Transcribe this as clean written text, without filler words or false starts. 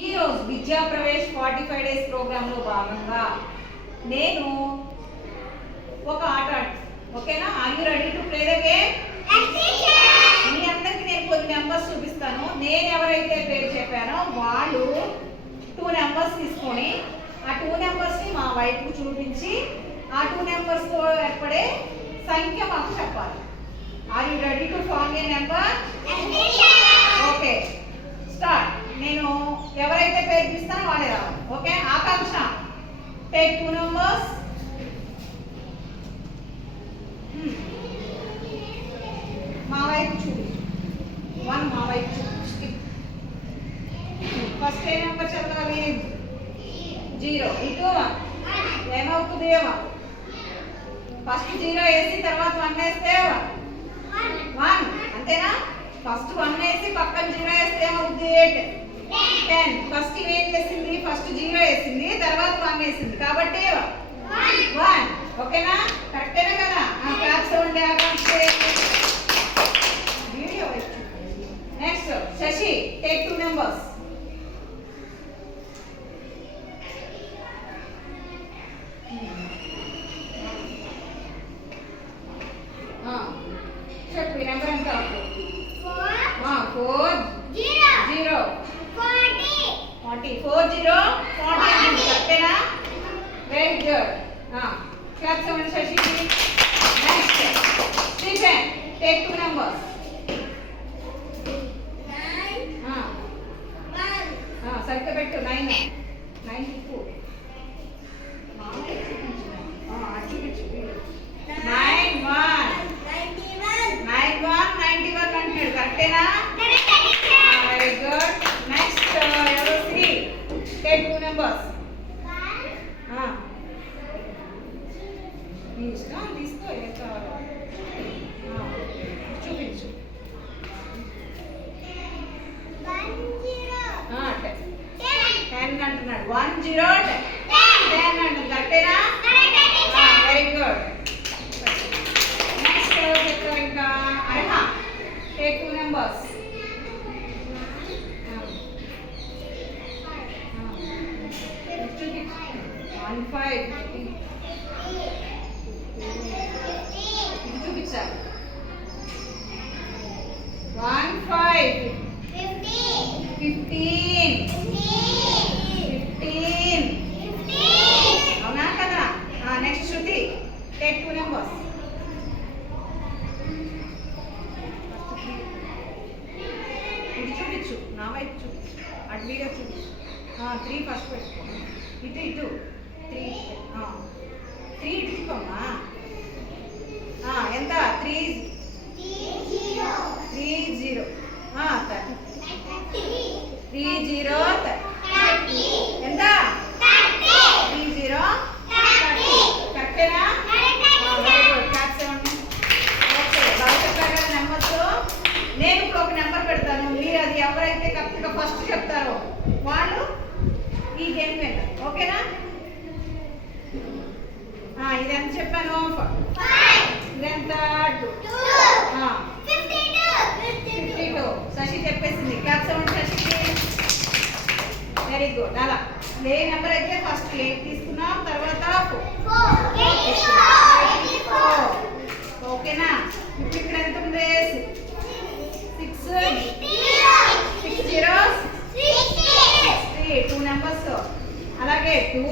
ఈరోజు విద్యా ప్రవేశ్ 45 డేస్ ప్రోగ్రాంలో భాగంగా నేను ఒక ఆట ఓకేనా? Are you ready to play the game? మీ అందరికి నేను కొన్ని నెంబర్స్ చూపిస్తాను. నేను ఎవరైతే పేరు చెప్పానో వాళ్ళు 2 నెంబర్స్ తీసుకొని ఆ 2 నెంబర్స్ని మా వైపు చూపించి ఆ 2 నెంబర్స్తో ఏర్పడే సంఖ్య మాకు చెప్పాలి. Are you ready to form a number? Okay, start. నేను ఎవరైతే పేరు పిలుస్తానో వాళ్ళే రావాలి. Okay, Akanksha take 2 numbers. మా వైపు చూడు, 1 మా వైపు చూడు. ఫస్ట్ ఏ నెంబర్ చదవాలి? 0. ఇటు ఏమవుతుంది? ఫస్ట్ 0 వేసి తర్వాత 1 వేస్తే 1 అంతేనా? ఫస్ట్ 1 వేసి పక్కన 0 వేస్తే ఏమవుతుంది? 10. ఫస్ట్ ఏం చేసింది? ఫస్ట్ 0 వేసింది, తర్వాత 1 వేసింది, కాబట్టి 1. ఓకేనా? కరెక్టేనా కదా? క్లాప్స్ ఉండే video. Next Shashi take 2 numbers. చెప్పు ఈ నెంబర్ ఎంత? 4 0 40 40 కరెక్టేనా? Very good. క్లాప్స్ ఇవ్వండి శశికి. Next Stephen take 2 numbers. 9 సరిగ్గా పెట్టు. 9 92 91 అంటున్నాడు. కరెక్టేనా? Very good. నెక్స్ట్ ఎవరు? 3 టేక్ 2 numbers. నీ ఇష్టం తీసుకో, ఏం కావాలో చూపించు. 10 అంటున్నాడు. 1 0 10 అంటుంది. కరెక్టేనా? Very good. నెక్స్ట్ చెప్తావు ఇంకా అర్హ టేక్ 2 numbers. 1 5 ఇది చూపించాలి. 1 5 15 అవునా కదా? నెక్స్ట్ శృతి టేక్ 2 numbers. ఇది చూపించు, నా వైపు చూపించు, అటు వీడియో చూపించు. 3 ఫస్ట్ పెట్టుకో. ఇటు 3 3 ఇటుకోమ్మా. ఎంత? 3 0 30 ఎంత? 30 కరెక్టేనా? Very good. క్లాప్స్ ఇవ్వండి. ఓకే, బాగా చెప్పారు కదా నెంబర్స్. నేను ఇప్పుడు ఒక నెంబర్ పెడతాను, మీరు అది ఎవరైతే కరెక్ట్గా ఫస్ట్ చెప్తారో వాళ్ళు ఈ గేమ్ విన్నారు. ఓకేనా? ఇది ఎంత చెప్పాను? ఇదెంత? 52. శశి చెప్పేసింది. క్లాప్స్ ఇవ్వండి శశికి. Very good. అలా ఏ నెంబర్ అయితే ఫస్ట్ 8 తీసుకున్నాం, తర్వాత 4. ఓకేనా? ఇప్పుడు ఇక్కడ ఎంత ఉంది? 6 0 3 2 నెంబర్స్. అలాగే 2